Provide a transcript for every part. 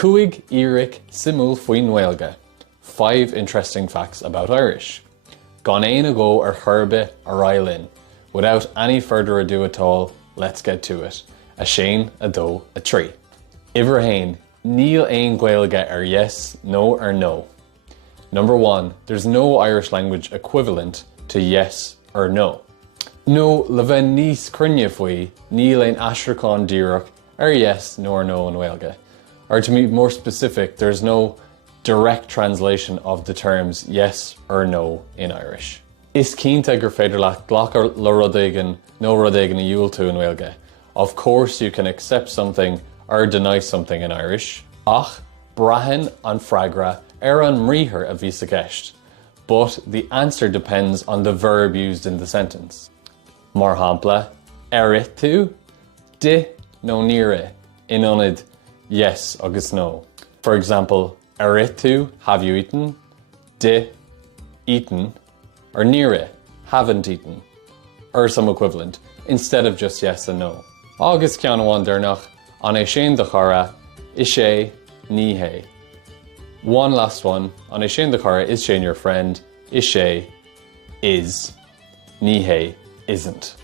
Cúig íric simul faoin Gaeilge. 5 interesting facts about Irish. Gan éin ago ar churbe a railin. Without any further ado at all, let's get to it. A Shane, a do, a tree. Iver hain, níl ein Gaeilge ar yes, no or no. Number 1, there's no Irish language equivalent to yes or no. No, le bheith níos cruinne faoi, níl ein astracán díreach ar yes, no or no in Gaeilge. Or to be more specific, there's no direct translation of the terms yes or no in Irish. Is cínta gur féidir leat glachar le rud éigean nó rud éigean a dhiúil tú in Gaeilge. Of course you can accept something or deny something in Irish. Ach, brahan an fragra ar an mríthair a bhí sa gceist. But the answer depends on the verb used in the sentence. Mar hampla, erit tú, de nó níre, in onid yes agus no. For example, erit tú, have you eaten? De, eaten, or níre, haven't eaten, or some equivalent, instead of just yes and no. Agus ceann amháin deireanach, an é sin de chara, is sé, ní hé. One last one, an é sin de chara, is sé your friend, is sé, is, ní hé, isn't.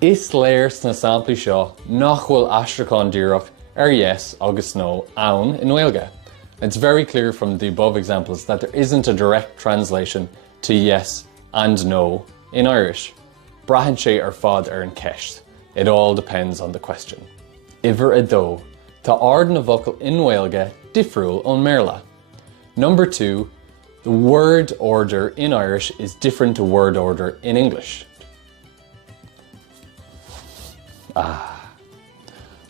Is léir sna sampli seo nach bhfuil astracán díreach ar yes agus no ann in Gaeilge. It's very clear from the above examples that there isn't a direct translation to yes and no in Irish. Brahan sé ar fad ar an ceist. It all depends on the question. Iver a dó, tá ard na vocal in Gaeilge difriúil ón méarla. Number 2, the word order in Irish is different to word order in English.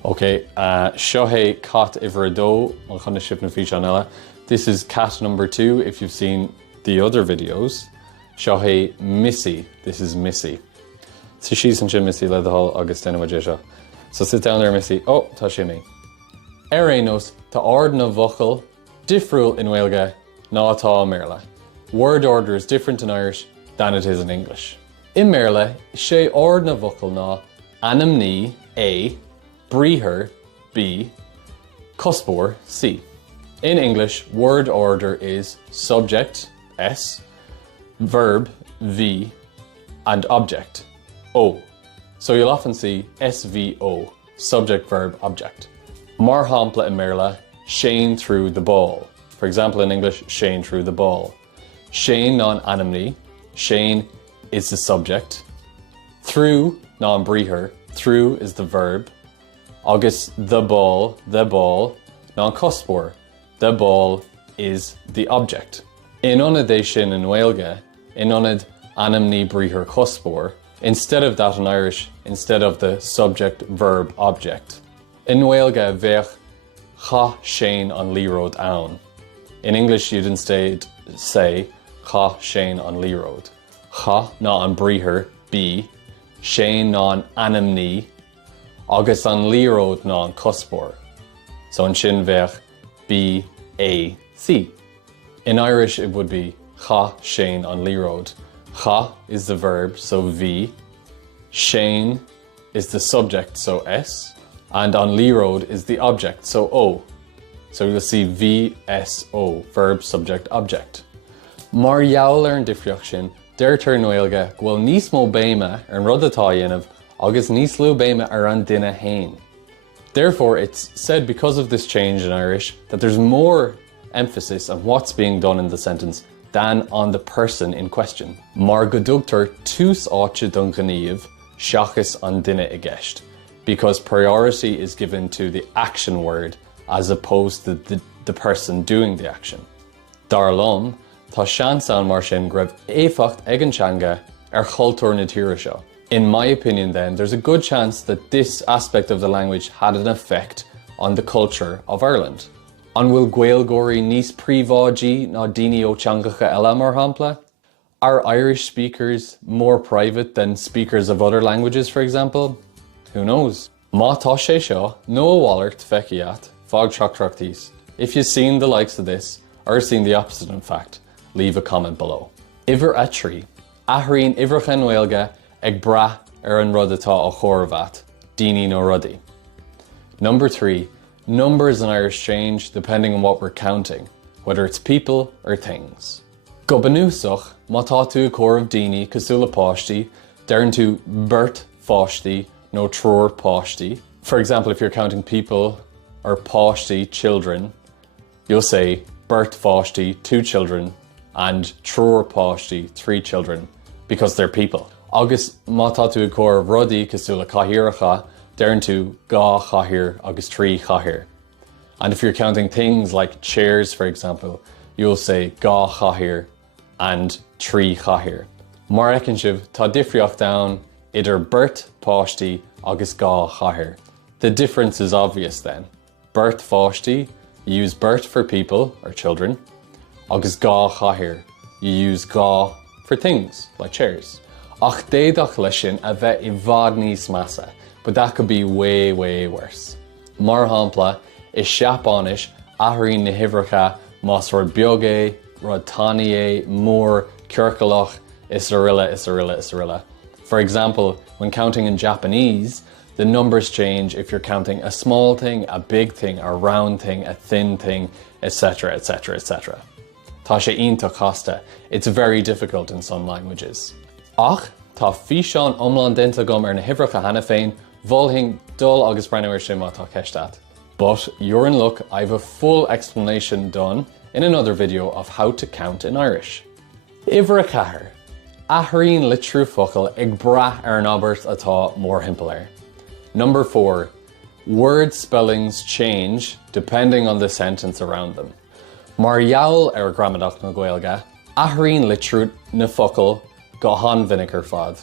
Okay, seo hé cat iver a dó, an chuna sib na fí seán eile. This is cat number 2 if you've seen the other videos. Seo hé Missy, this is Missy. So she's an sin Missy le the hall agus denna maidé seo. So sit down there, Missy. Oh, tá sé mé. Éireanos, tá ard na vocal difriúil in Gaeilge ná tá méarla. Word order is different in Irish than it is in English. In méarla, sé ard na vocal ná anamní, A, bríthir, B, cuspóir, C. In English, word order is subject, S, verb, V, and object, O. So you'll often see SVO, subject, verb, object. Mar hampla in méarla, Shane threw the ball. For example, in English, Shane threw the ball. Shane non anamní, Shane is the subject. Threw non bríthir, threw is the verb. Agus the ball, non cuspóir, the ball is the object. In onad é sin in Gaeilge, in onad anamní bríthir cuspóir, instead of that in Irish, instead of the subject, verb, object. In Gaeilge bheadh cha Shane an líród ann. In English you'd instead say cha Shane an líród. Cha ná an bríthir, B, Shane ná an anamní, agus an líród ná an cuspóir. So in sin bheadh B, A, C. In Irish it would be cha Shane an líród. Cha is the verb, so V. Shane is the subject, so S. And an líród is the object, so O. So you'll see V, S, O, verb, subject, object. Mar gheall ar an difriocht sin, deirtear in Gaeilge go bhfuil níos mó béime ar an rud atá dhéanamh agus níos lú béime ar an duine hain. Therefore, it's said because of this change in Irish that there's more emphasis on what's being done in the sentence than on the person in question. Mar go dtugtar tús áite don gníomh seachas an duine i gceist, because priority is given to the action word as opposed to the person doing the action. Dar lom, tá seansa an mar sin go raibh éifeacht ag an teanga ar chultúr na tíre seo. In my opinion then, there's a good chance that this aspect of the language had an effect on the culture of Ireland. An bhfuil Gaeilgeoirí níos príomháidí ná daoine ó teangacha eile mar hampla? Are Irish speakers more private than speakers of other languages, for example? Who knows? Má tá sé seo, nó a bhallairt feiceat, fág teachtrachtaíos. If you've seen the likes of this, or seen the opposite in fact, leave a comment below. Iver a trí, athraíonn ibreacha in Gaeilge ag brath ar an rud atá ó chomhairmhat, daoine nó rudaí. Number 3, Numbers in Irish change depending on what we're counting, whether it's people or things. Go banúsach, má tá tú a cór of daoine cosúla páistí, dearann tú beirt fáistí nó tror páistí. For example, if you're counting people or páistí, children, you'll say beirt fáistí, 2 children, and tror páistí, 3 children, because they're people. Agus má tá tú a cór of rudaí cosúla cathaoireacha, dearann tú gá chathaoir agus 3 chathaoir. And if you're counting things like chairs, for example, you'll say gá chathaoir and 3 chathaoir. Mar ecinn sibh, tá difriocht down idir beirt páistí agus gá chathaoir. The difference is obvious then. Beirt fáistí, you use beirt for people or children, agus gá chathaoir, you use gá for things like chairs. Ach déadach lei sin a bheith I bhfad níos measa, but that could be way, way worse. Mar hampla, is seapánis athraíonn na hibhreacha más rud beag é, rud tanaí é, mór, cearcalach, is a rilla. For example, when counting in Japanese, the numbers change if you're counting a small thing, a big thing, a round thing, a thin thing, etc, etc, etc. Tá sé ionta costa. It's very difficult in some languages. Ach, tá físeán omlán dinta gom na hibhreacha hana féin, bhulling dul agus breanúir sin má tá ceistát. But you're in luck, I have a full explanation done in another video of how to count in Irish. Ivra cahar. Athraíonn le trú focail ag brath an obair atá mór himpelir. Number 4. Word spellings change depending on the sentence around them. Mar gheall grammadach na Gaeilge, athraíonn le trú na focail go han vinegar fad.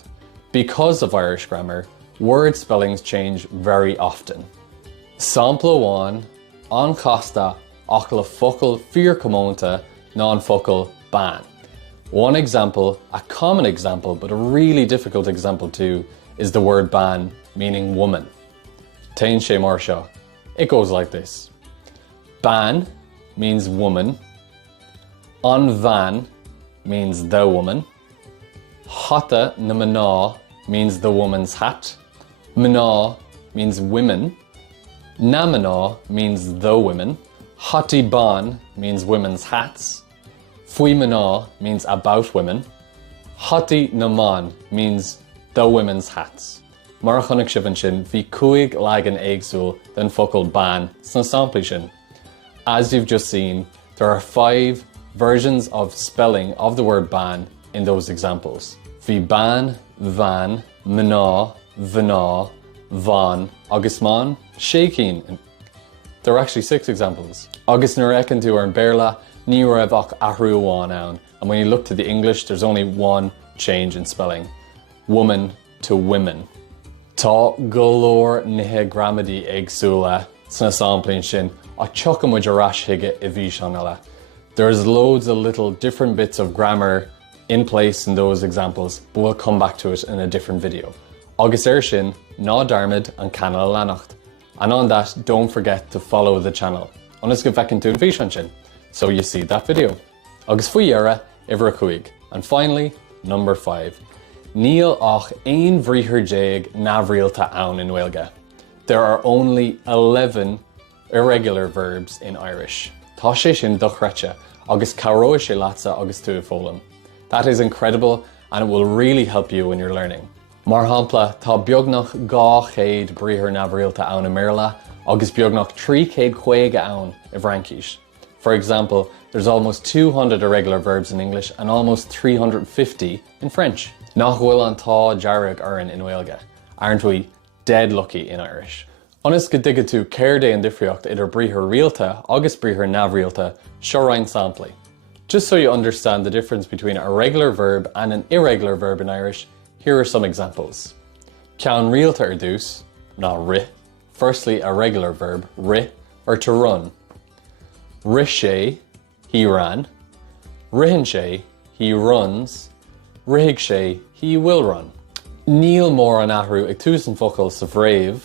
Because of Irish grammar, word spellings change very often. Sample 1, an costa ach le focail fíor comónta ná an focail ban. One example, a common example, but a really difficult example too, is the word ban, meaning woman. Tain sé mar seo. It goes like this. Ban means woman. An van means the woman. Hata na maná means the woman's hat. Maná means women. Na maná means the women. Hati ban means women's hats. Fui maná means about women. Hati na man means the women's hats. Mar chunig sibh sin, bhí cúig lagan éagsúil den focail ban sna sampla sin. As you've just seen, there are 5 versions of spelling of the word ban in those examples. Bhí ban, van, maná, vaná, van, agus man, shaking. There are actually 6 examples. Agus nuair eicinn tú ar an béarla, ní raibh ach athrú amháin ann. And when you look to the English, there's only one change in spelling. Woman to women. Tá golóir nithe gramadí éagsúla sna samplaín sin a tuchamuid a rais thuige I bhí seán eile. There's loads of little different bits of grammar in place in those examples, but we'll come back to it in a different video. Agus sin, ná darmid an canal leanacht. And on that, don't forget to follow the channel. Onas go bhecinn tú an bhí seán sin, so you see that video. Agus faoi dheara, Ivra chuig. And finally, number 5. Níl ach ein bhríthar déag nabhrialta ann in Gaeilge. There are only 11 irregular verbs in Irish. Tá sé sin do chreite, agus cabhróidh sé leatsa agus tú a fólam. That is incredible, and it will really help you when you're learning. Mar hampla, tá beagnach 200 bríthar nabhrialta ann in Méarla, agus beagnach 350 ann I Bhraincis. For example, there's almost 200 irregular verbs in English and almost 350 in French. Nach bhfuil an tá dearg oireann in Gaeilge. Aren't we dead lucky in Irish? Onas go dtugad tú céir dé an difriocht idir bríthar rialta agus bríthar nabhrialta seo rainn samplaí. Just so you understand the difference between a regular verb and an irregular verb in Irish, here are some examples. Ceann rialta ar dús, ná ri. Firstly, a regular verb, ri, or to run. Ri sé, he ran. Rihan sé, he runs. Rihig sé, he will run. Níl mór an athrú ag tús an focail sa bhréimh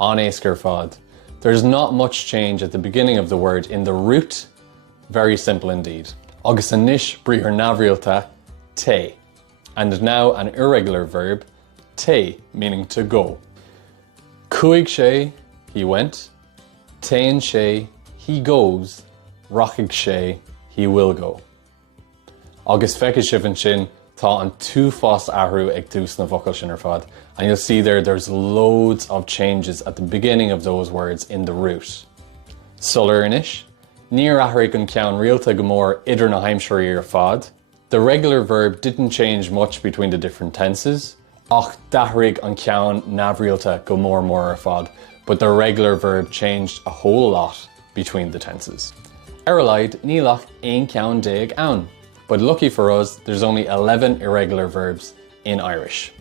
an éascar fad. There's not much change at the beginning of the word in the root. Very simple indeed. Agus anois bríthar nabhrialta, te. And now an irregular verb, te, meaning to go. Cuaig sé, he went. Tain sé, he goes, rochig sé, he will go. Agus feice sibh sin tá an tú fás ahrú ag dús na vocal sin ar fad. And you'll see there's loads of changes at the beginning of those words in the root. Sular inis, níor athraigh an ceann rialta go mór idir na haimseoirí ar fad. The regular verb didn't change much between the different tenses, ach dathraigh an ceann nabhrialta go mór ar fad, but the regular verb changed a whole lot between the tenses. Eralaid nílach ein ceann déag ann, but lucky for us, there's only 11 irregular verbs in Irish.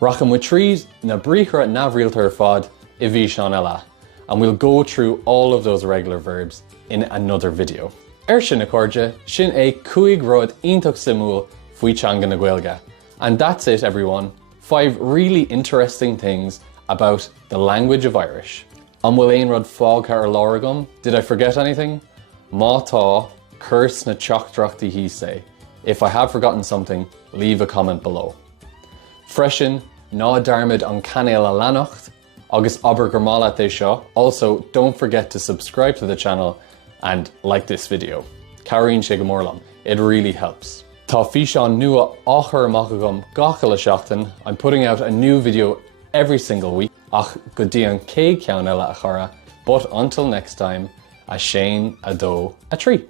Racham with trees na bríchra nabhrialta ar fad I bhí seán eile, and we'll go through all of those irregular verbs in another video. Sin na cóide, sin é cúig rud iontoch simúil faoi teanga na Gaeilge. And that's it, everyone. 5 really interesting things about the language of Irish. An bhfuil aon rud fágtha ar láragam? Did I forget anything? Má tá, curse na teachtrachtaí hí sé. If I have forgotten something, leave a comment below. Freisin, ná darmid an canéal a leanacht, agus aber gurmála é seo. Also, don't forget to subscribe to the channel and like this video. Caroíonn sé go mór liom. It really helps. Tá físeán nua áchar amach agam gach le seachtain. I'm putting out a new video every single week. Ach go dtí an céad ceann eile a chara. But until next time, a Shane, a Do, a tree.